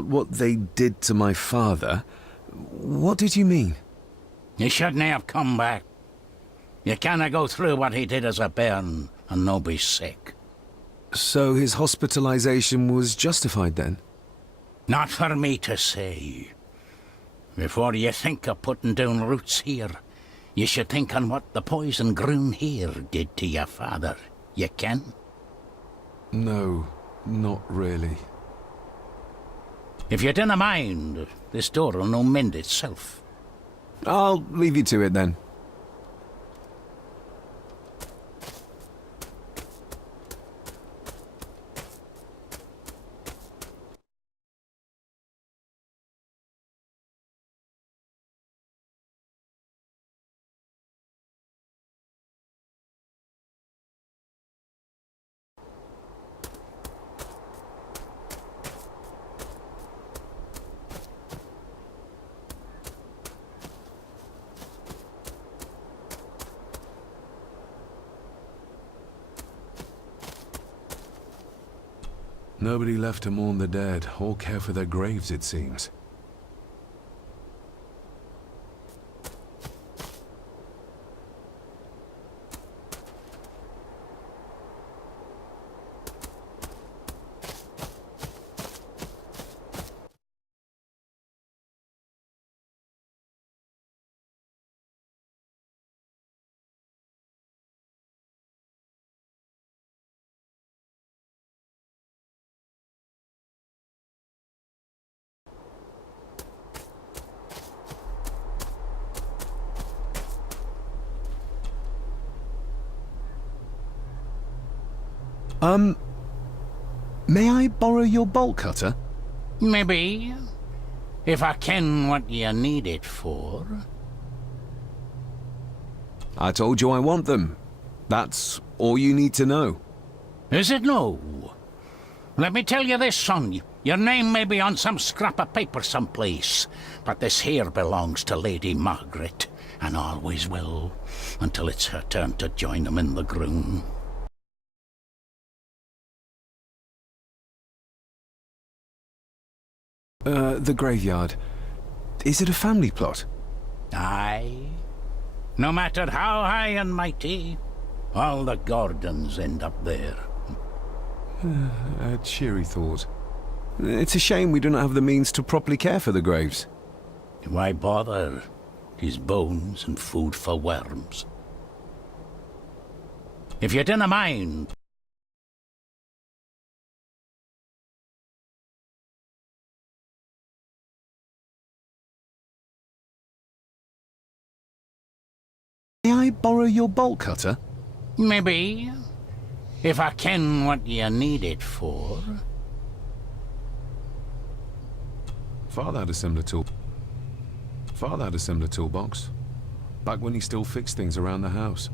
about what they did to my father. What did you mean? You shouldn't have come back. You canna go through what he did as a bairn and no be sick. So his hospitalization was justified then? Not for me to say. Before you think of putting down roots here, you should think on what the poison grown here did to your father. You can? No, not really. If you dinna mind, this door will no mend itself. I'll leave you to it then. Nobody left to mourn the dead or care for their graves, it seems. May I borrow your bolt cutter? Maybe. If I ken what you need it for. I told you I want them. That's all you need to know. Is it no? Let me tell you this, son. Your name may be on some scrap of paper someplace, but this here belongs to Lady Margaret, and always will, until it's her turn to join them in the groom. The graveyard. Is it a family plot? Aye. No matter how high and mighty, all the Gordons end up there. A cheery thought. It's a shame we do not have the means to properly care for the graves. Why bother? His bones and food for worms. If you dinna mind... May I borrow your bolt cutter? Maybe. If I ken what you need it for. Father had a similar toolbox. Back when he still fixed things around the house.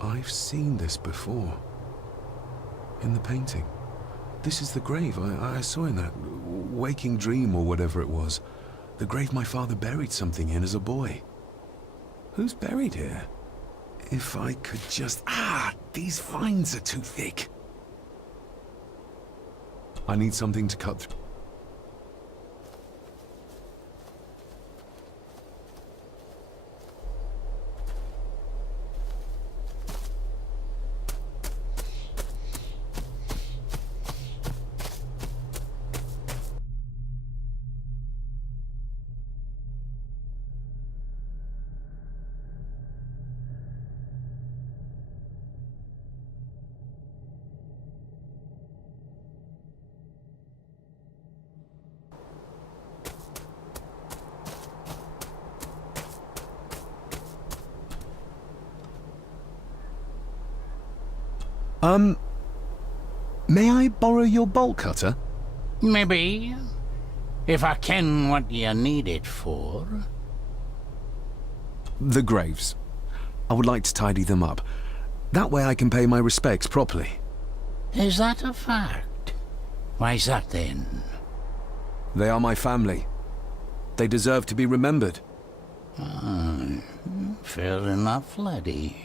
I've seen this before. In the painting. This is the grave I saw in that waking dream or whatever it was. The grave my father buried something in as a boy. Who's buried here? If I could just... These vines are too thick. I need something to cut through. May I borrow your bolt cutter? Maybe. If I ken what you need it for. The graves. I would like to tidy them up. That way I can pay my respects properly. Is that a fact? Why's that then? They are my family. They deserve to be remembered. Fair enough, laddie.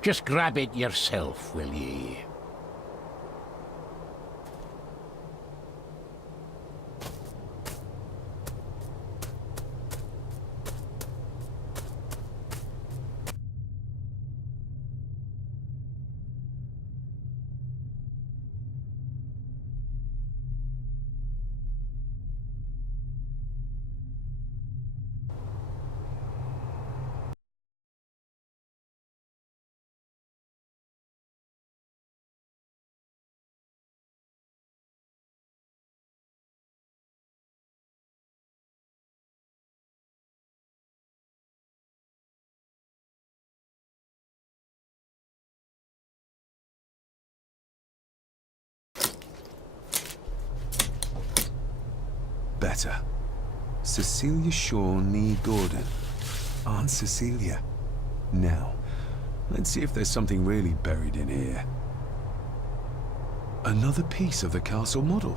Just grab it yourself, will ye? Better. Cecilia Shaw Nee Gordon. Aunt Cecilia. Now, let's see if there's something really buried in here. Another piece of the castle model.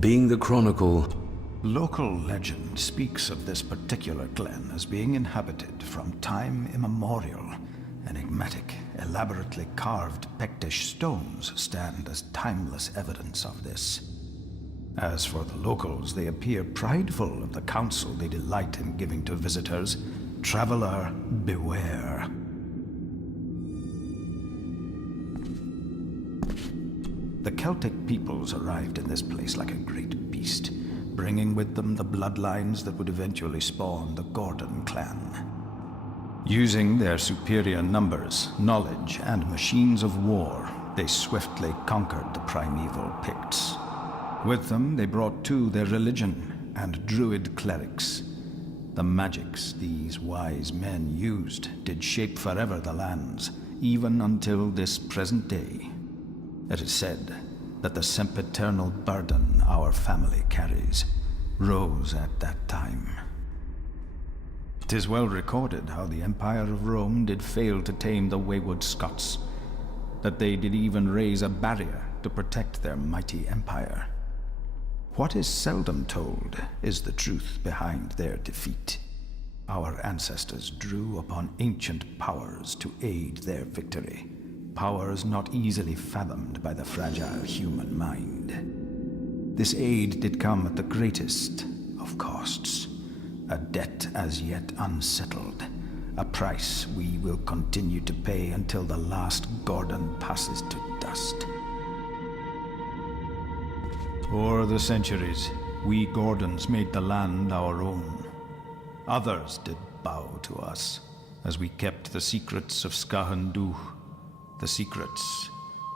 Being the Chronicle. Local legend speaks of this particular glen as being inhabited from time immemorial. Enigmatic, elaborately carved Pictish stones stand as timeless evidence of this. As for the locals, they appear prideful of the counsel they delight in giving to visitors. Traveler, beware. The Celtic peoples arrived in this place like a great beast, bringing with them the bloodlines that would eventually spawn the Gordon clan. Using their superior numbers, knowledge, and machines of war, they swiftly conquered the primeval Picts. With them, they brought too their religion and druid clerics. The magics these wise men used did shape forever the lands, even until this present day. It is said that the sempiternal burden our family carries rose at that time. 'Tis well recorded how the Empire of Rome did fail to tame the wayward Scots, that they did even raise a barrier to protect their mighty empire. What is seldom told is the truth behind their defeat. Our ancestors drew upon ancient powers to aid their victory, powers not easily fathomed by the fragile human mind. This aid did come at the greatest of costs, a debt as yet unsettled, a price we will continue to pay until the last Gordon passes to dust. O'er the centuries, we Gordons made the land our own. Others did bow to us, as we kept the secrets of Scahan Dubh, the secrets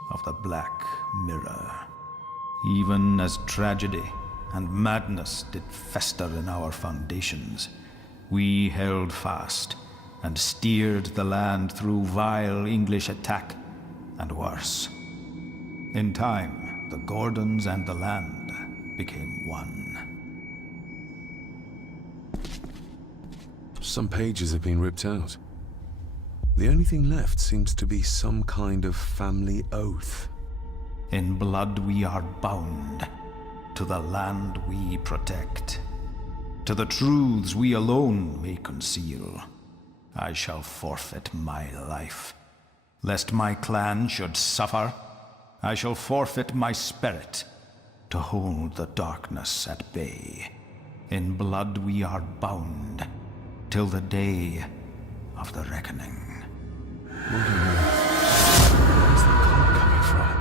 of the Black Mirror. Even as tragedy and madness did fester in our foundations, we held fast and steered the land through vile English attack and worse. In time, the Gordons and the land became one. Some pages have been ripped out. The only thing left seems to be some kind of family oath. In blood we are bound to the land we protect, to the truths we alone may conceal. I shall forfeit my life, lest my clan should suffer. I shall forfeit my spirit to hold the darkness at bay. In blood we are bound till the day of the reckoning. Where's the call coming from?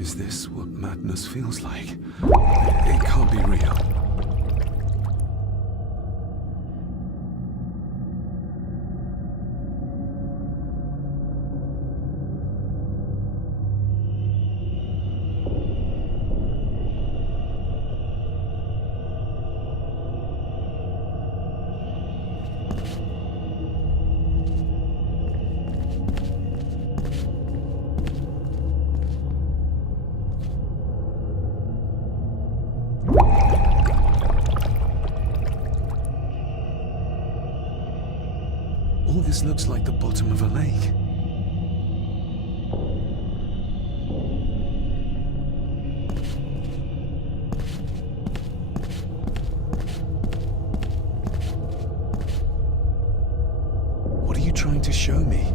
Is this what madness feels like? It can't be real. All this looks like the bottom of a lake. What are you trying to show me?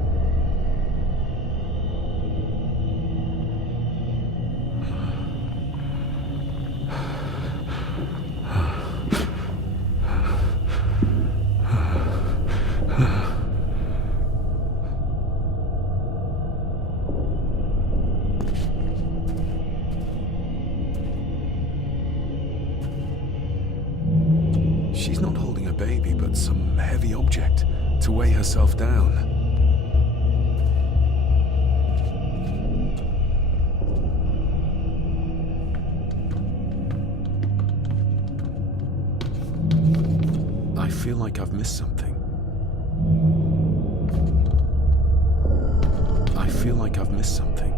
She's not holding a baby, but some heavy object to weigh herself down. I feel like I've missed something. I feel like I've missed something.